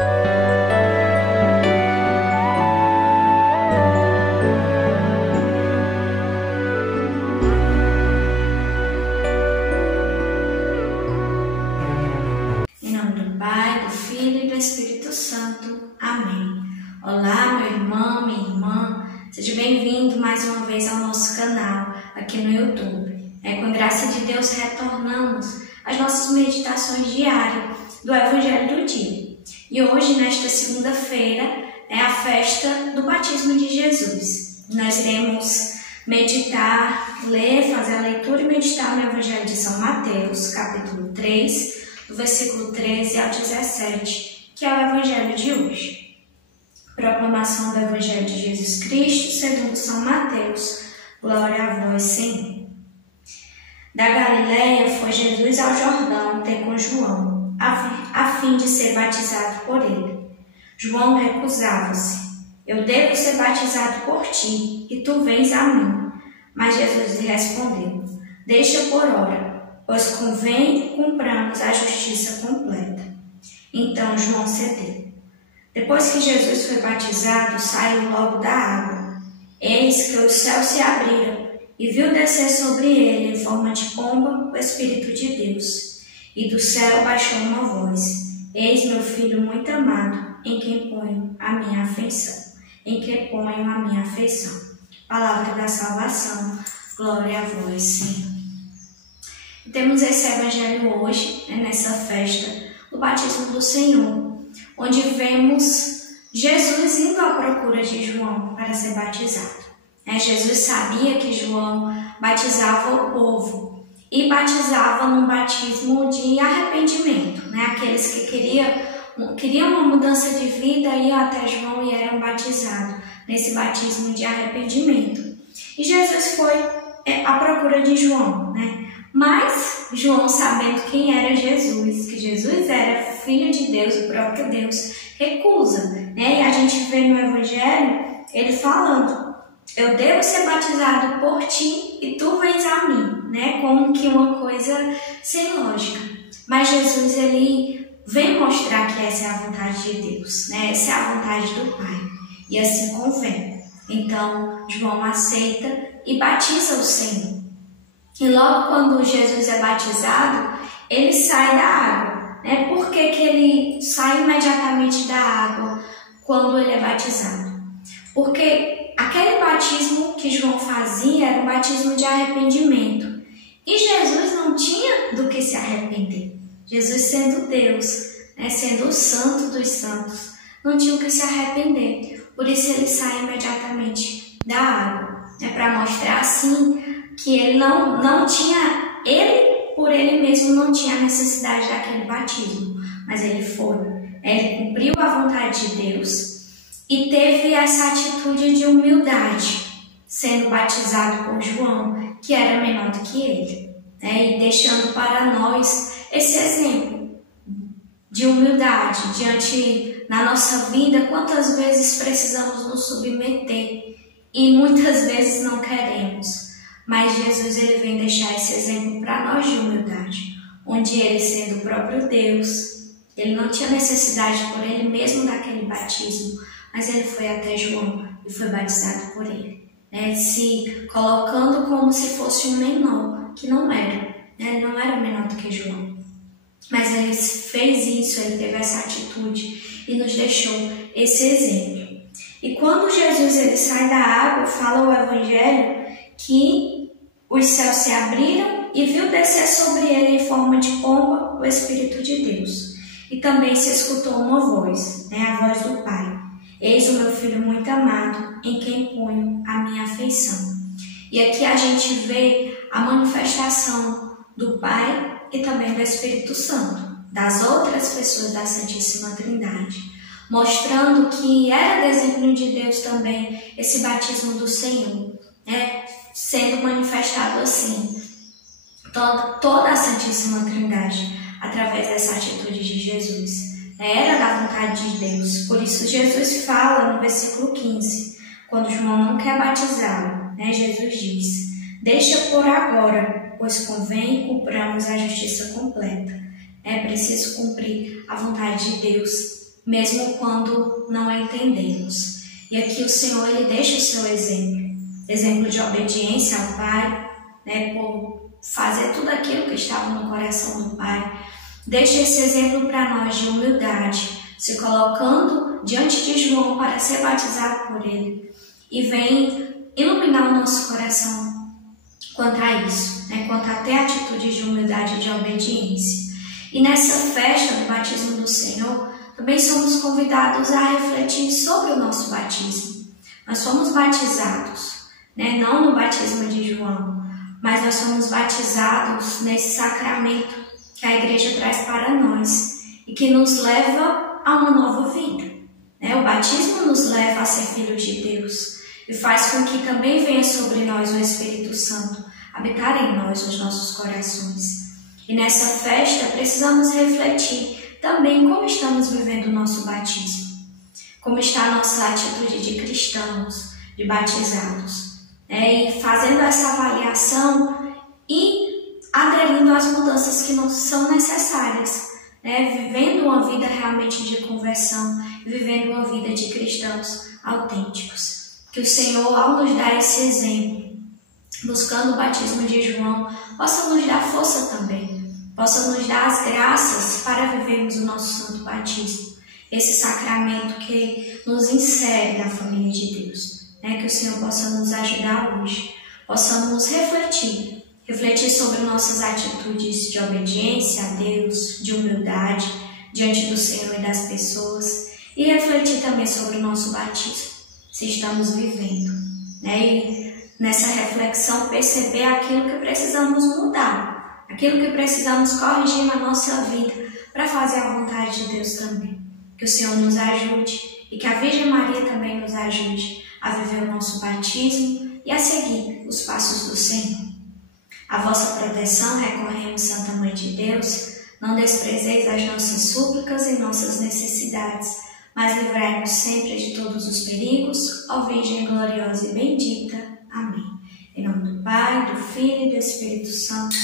Em nome do Pai, do Filho e do Espírito Santo. Amém. Olá, meu irmão, minha irmã. Seja bem-vindo mais uma vez ao nosso canal aqui no YouTube. Com graça de Deus, retornamos às nossas meditações diárias do Evangelho do dia. E hoje, nesta segunda-feira, é a festa do batismo de Jesus. Nós iremos meditar, ler, fazer a leitura e meditar no Evangelho de São Mateus, capítulo 3, do versículo 13 ao 17, que é o Evangelho de hoje. Proclamação do Evangelho de Jesus Cristo, segundo São Mateus. Glória a vós, Senhor. Da Galileia foi Jesus ao Jordão ter com João, a fim de ser batizado por ele. João recusava-se. Eu devo ser batizado por ti, e tu vens a mim. Mas Jesus lhe respondeu, deixa por ora, pois convém que cumpramos a justiça completa. Então João cedeu. Depois que Jesus foi batizado, saiu logo da água. Eis que os céus se abriram, e viu descer sobre ele, em forma de pomba, o Espírito de Deus. E do céu baixou uma voz, eis meu Filho muito amado, em quem ponho a minha afeição. Palavra da salvação, glória a vós, Senhor. E temos esse evangelho hoje, nessa festa do batismo do Senhor, onde vemos Jesus indo à procura de João para ser batizado. Jesus sabia que João batizava o povo e batizava num batismo de arrependimento. Aqueles que queriam uma mudança de vida iam até João e eram batizados nesse batismo de arrependimento. E Jesus foi à procura de João, Mas João, sabendo quem era Jesus, que Jesus era Filho de Deus, o próprio Deus, recusa. E a gente vê no Evangelho ele falando, eu devo ser batizado por ti e tu vens a mim, como que uma coisa sem lógica. Mas Jesus, ele vem mostrar que essa é a vontade de Deus, essa é a vontade do Pai, e assim convém. Então, João aceita e batiza o Senhor. E logo quando Jesus é batizado, ele sai da água. Por que ele sai imediatamente da água quando ele é batizado? Porque aquele batismo que João fazia era um batismo de arrependimento. E Jesus não tinha do que se arrepender. Jesus, sendo Deus, sendo o santo dos santos, não tinha o que se arrepender. Por isso ele sai imediatamente da água. Para mostrar assim que ele não tinha, ele por ele mesmo não tinha necessidade daquele batismo. Mas ele foi. Ele cumpriu a vontade de Deus e teve essa atitude de humildade, sendo batizado por João, que era menor do que ele, e deixando para nós esse exemplo de humildade diante na nossa vida. Quantas vezes precisamos nos submeter e muitas vezes não queremos, mas Jesus, ele vem deixar esse exemplo para nós de humildade, onde ele, sendo o próprio Deus, ele não tinha necessidade por ele mesmo daquele batismo, mas ele foi até João e foi batizado por ele, se colocando como se fosse um menor, que não era, ele não era menor do que João. Mas ele fez isso, ele teve essa atitude e nos deixou esse exemplo. E quando Jesus ele sai da água, fala o Evangelho que os céus se abriram e viu descer sobre ele em forma de pomba o Espírito de Deus. E também se escutou uma voz, a voz do Pai. Eis o meu Filho muito amado, em quem ponho a minha afeição. E aqui a gente vê a manifestação do Pai e também do Espírito Santo, das outras pessoas da Santíssima Trindade, mostrando que era desígnio de Deus também esse batismo do Senhor, sendo manifestado assim, toda a Santíssima Trindade, através dessa atitude de Jesus. Era da vontade de Deus. Por isso Jesus fala no versículo 15, quando João não quer batizá-lo, Jesus diz, deixa por agora, pois convém cumpramos a justiça completa. É preciso cumprir a vontade de Deus mesmo quando não entendemos. E aqui o Senhor ele deixa o seu exemplo de obediência ao Pai, né, por fazer tudo aquilo que estava no coração do Pai. Deixa esse exemplo para nós de humildade, se colocando diante de João para ser batizado por ele. E vem iluminar o nosso coração quanto a isso, né? Quanto a ter atitude de humildade e de obediência. E nessa festa do batismo do Senhor, também somos convidados a refletir sobre o nosso batismo. Nós fomos batizados, né? Não no batismo de João, mas nós somos batizados nesse sacramento que a igreja traz para nós e que nos leva a uma nova vida, né? O batismo nos leva a ser filhos de Deus e faz com que também venha sobre nós o Espírito Santo, habitar em nós, nos nossos corações. E nessa festa precisamos refletir também como estamos vivendo o nosso batismo, como está a nossa atitude de cristãos, de batizados, né? E fazendo essa avaliação e aderindo às mudanças que não são necessárias, né? Vivendo uma vida realmente de conversão, vivendo uma vida de cristãos autênticos. Que o Senhor, ao nos dar esse exemplo, buscando o batismo de João, possa nos dar força também, possa nos dar as graças para vivermos o nosso santo batismo, esse sacramento que nos insere na família de Deus, né? Que o Senhor possa nos ajudar hoje, possamos refletir sobre nossas atitudes de obediência a Deus, de humildade diante do Senhor e das pessoas, e refletir também sobre o nosso batismo, se estamos vivendo, né? E nessa reflexão perceber aquilo que precisamos mudar, aquilo que precisamos corrigir na nossa vida para fazer a vontade de Deus também. Que o Senhor nos ajude e que a Virgem Maria também nos ajude a viver o nosso batismo e a seguir os passos do Senhor. A vossa proteção recorremos, Santa Mãe de Deus, não desprezeis as nossas súplicas e nossas necessidades, mas livrai-nos sempre de todos os perigos, ó Virgem gloriosa e bendita. Amém. Em nome do Pai, do Filho e do Espírito Santo.